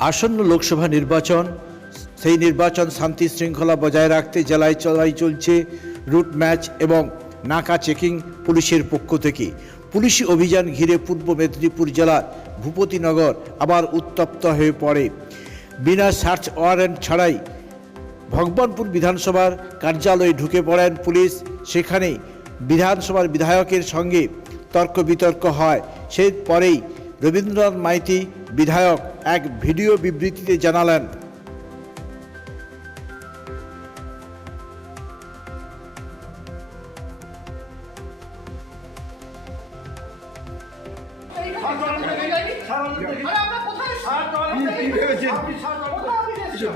আসন্ন লোকসভা নির্বাচন, সেই নির্বাচন শান্তি শৃঙ্খলা বজায় রাখতে জেলায় চলছে রুট ম্যাচ এবং নাকা চেকিং পুলিশের পক্ষ থেকে। পুলিশি অভিযান ঘিরে পূর্ব মেদিনীপুর জেলার ভূপতিনগর আবার উত্তপ্ত হয়ে পড়ে। বিনা সার্চ ওয়ারেন্ট ছাড়াই ভগবানপুর বিধানসভার কার্যালয়ে ঢুকে পড়েন পুলিশ। সেখানে বিধানসভার বিধায়কের সঙ্গে তর্ক বিতর্ক হয়। সেই পরেই রবীন্দ্রনাথ মাইতি বিধায়ক এক ভিডিও বিবৃতিতে জানালেন,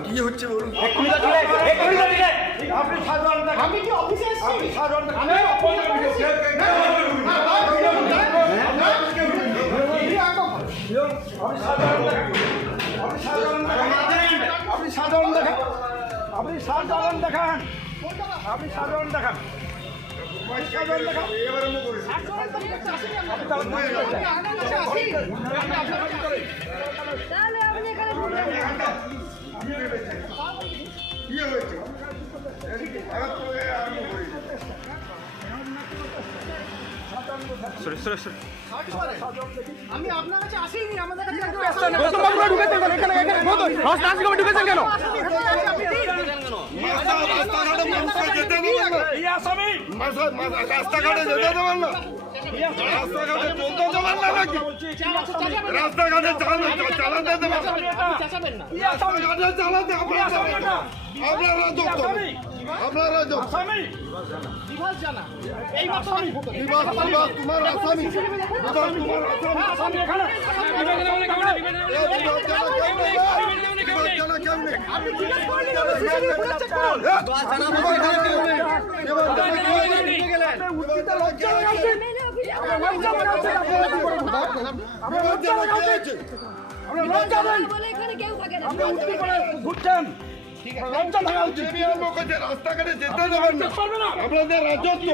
কি হচ্ছে বলুন? আমি আপনার কাছে আসিনি, আমাদের কাছে কেন? রাস্তাঘাটে যেতে দেবেন না, রাস্তাঘাটে চলতে দেবেন না নাকি? রাস্তাঘাটে চালাতে দেবেন, রাস্তাঘাটে চালাতে আপনারা যুক্ত, আপনারা যুক্ত। বিভাস জানা এই মাত্র তোমার আসামি, তোমার আসামি এখানে আপনি জিজ্ঞেস করেন সিসিটিভি ফুটেজ চেক করুন। রাস্তাঘাটে যেতে দেবেন না, আপনাদের রাজত্ব।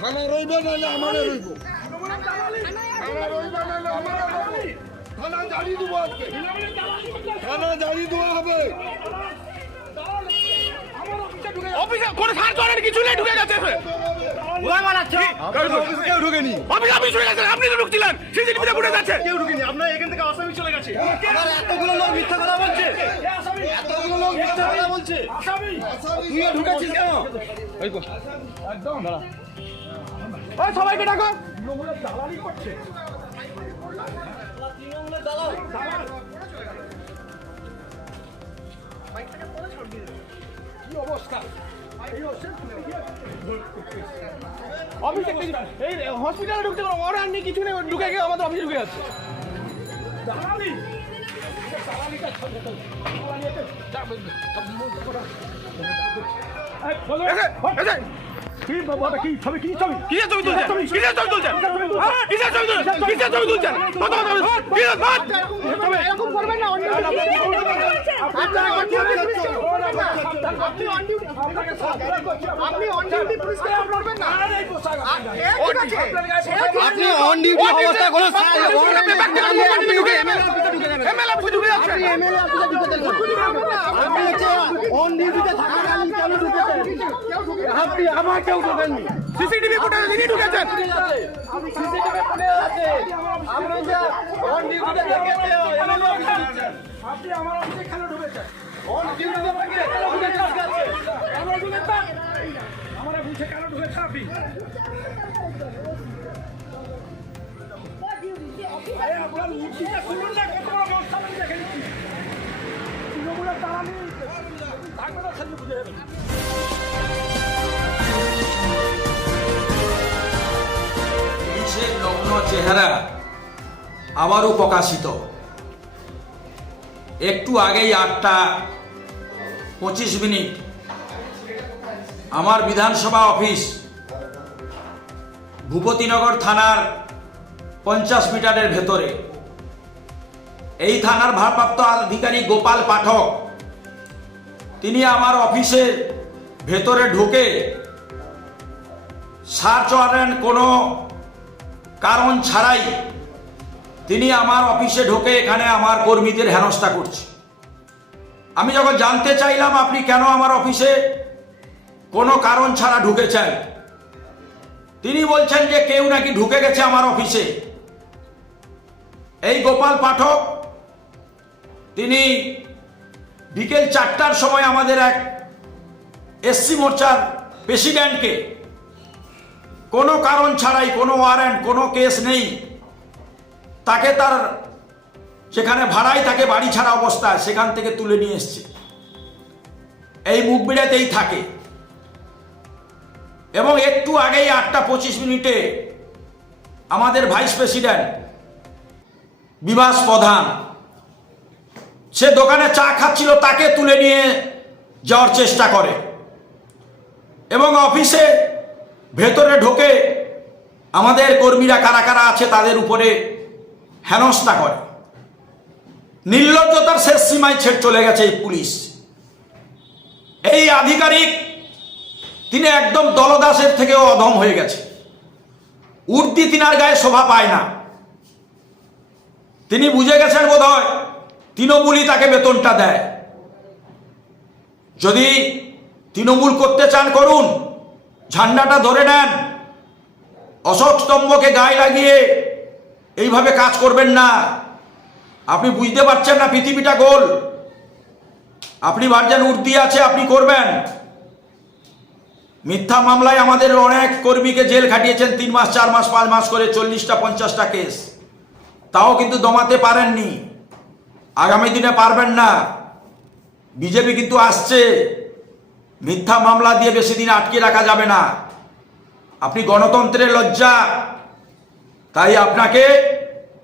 থানা রইবে নাহলে আমাদের রইব, থানা রইবে নাহলে আমাদের রইব। থানা জানিয়ে দেবো আজকে, থানা জানিয়ে দেওয়া হবে। অফিসে কোনো সার্চ ওয়ারেন্ট কিছু নেই, ঢুকে গেছে ওই মারাচ্ছে কেউ ঢুকেনি, অফিস আপনি চলে গেছেন, আপনি তো ঢুকছিলেন, সিসিটিভিতে ফুটেজ আছে। কেউ ঢুকেনি, আপনার এখান থেকে আসামি চলে গেছে। এতগুলো লোক মিথ্যা কথা বলছে, এতগুলো লোক মিথ্যা কথা বলছে। তুই ঢুকেছিস কেন? একদম ওই সবাইকে ডাকো। কি অবস্থা, অফিসে এই হসপিটালে ঢুকতে পারো, ওরা নেই কিছু নেই, ঢুকে গিয়ে আমাদের অফিসে ঢুকে যাচ্ছে। এরকম করবেন না, আপনি অন ডিউটি পুলিশ কেন করবেন না? আপনি অন ডিউটি অবস্থায় কোনো আপনি আমার কেউ ঢুকেননি। সিসিটিভি ফুটেজ তিনি ঢুকেছেন। আপনি আমার অফিসে কেন ঢুকেছেন? অন ডিউটিতে আমার অফিসে কেন ঢুকেছেন আপনি? আপনার মুক্তিটা শুনুন না, কত বড় ব্যবস্থা আমি দেখে নিচ্ছি। তৃণমূলের দালালি থাকবে না, সেদিন বুঝে যাবেন। পুলিশের নগ্ন চেহারা আবারও প্রকাশিত। একটু আগেই 8:25 আমার বিধানসভা অফিস ভূপতিনগর থানার 50 মিটারের ভেতরে। এই থানার ভারপ্রাপ্ত আধিকারিক গোপাল পাঠক তিনি আমার অফিসের ভেতরে ঢুকে সার্চ ওয়ারেন্ট কোনো কারণ ছাড়াই তিনি আমার অফিসে ঢোকে এখানে আমার কর্মীদের হেনস্থা করছে। আমি যখন জানতে চাইলাম আপনি কেন আমার অফিসে কোনো কারণ ছাড়া ঢুকেছেন, তিনি বলছেন যে কেউ নাকি ঢুকে গেছে আমার অফিসে। এই গোপাল পাঠক তিনি বিকেল 4টার সময় আমাদের এক এসসি মোর্চার প্রেসিডেন্টকে কোনো কারণ ছাড়াই, কোনো ওয়ারেন্ট, কোনো কেস নেই, তাকে তার সেখানে ভাড়ায় তাকে বাড়ি ছাড়া অবস্থায় সেখান থেকে তুলে নিয়ে এসছে। এই মুখবিড়াতেই থাকে। এবং একটু আগেই 8:25 আমাদের ভাইস প্রেসিডেন্ট বিভাস প্রধান সে দোকানে চা খাচ্ছিল, তাকে তুলে নিয়ে যাওয়ার চেষ্টা করে এবং অফিসে ভেতরে ঢোকে আমাদের কর্মীরা কারা কারা আছে তাদের উপরে হেনস্থা করে। নির্লজ্জতার শেষ সীমায় চলে গেছে এই পুলিশ। এই আধিকারিক তিনি একদম দলদাসের থেকেও অধম হয়ে গেছে। উর্দি তিনার গায়ে শোভা পায় না। তিনি বুঝে গেছেন বোধহয় তৃণমূলই তাকে বেতনটা দেয়। যদি তৃণমূল করতে চান করুন, ঝান্ডাটা ধরে নেন, অশোক স্তম্ভকে গায়ে লাগিয়ে এইভাবে কাজ করবেন না। আপনি বুঝতে পারছেন না পৃথিবীটা গোল। আপনি ভাবছেন উর্দি আছে আপনি করবেন। মিথ্যা মামলায় আমাদের অনেক কর্মীকে জেল খাটিয়েছেন 3 মাস 4 মাস 5 মাস করে, 40টা 50টা কেস, তাও কিন্তু দমাতে পারেননি। আগামী দিনে পারবেন না। বিজেপি কিন্তু আসছে, মিথ্যা মামলা দিয়ে বেশি দিন আটকে রাখা যাবে না। আপনি গণতন্ত্রের লজ্জা, তাই আপনাকে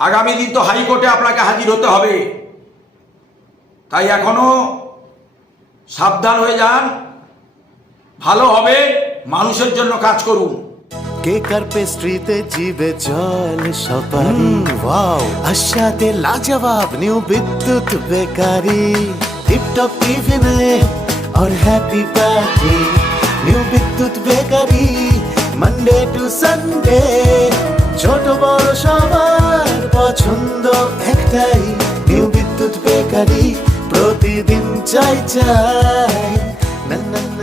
আগামী দিন তো হাইকোর্টে আপনাকে হাজির হতে হবে। তাই এখনো সাবধান হয়ে যান, ভালো হবে, মানুষের জন্য কাজ করুন। কেক আর পেস্ট্রিতে জিবে জল সপারি, ওয়াও আশাতে লাজবাব নিউ বিদ্যুৎ বেকারি, টিপটপ টিফিনে और हैप्पी पार्टी, নিউ বিদ্যুৎ বেকারি, মানডে টু সানডে, ছোট বড় সবার পছন্দ একটাই, নিউ বিদ্যুৎ বেকারি, প্রতিদিন চাই চাই না না।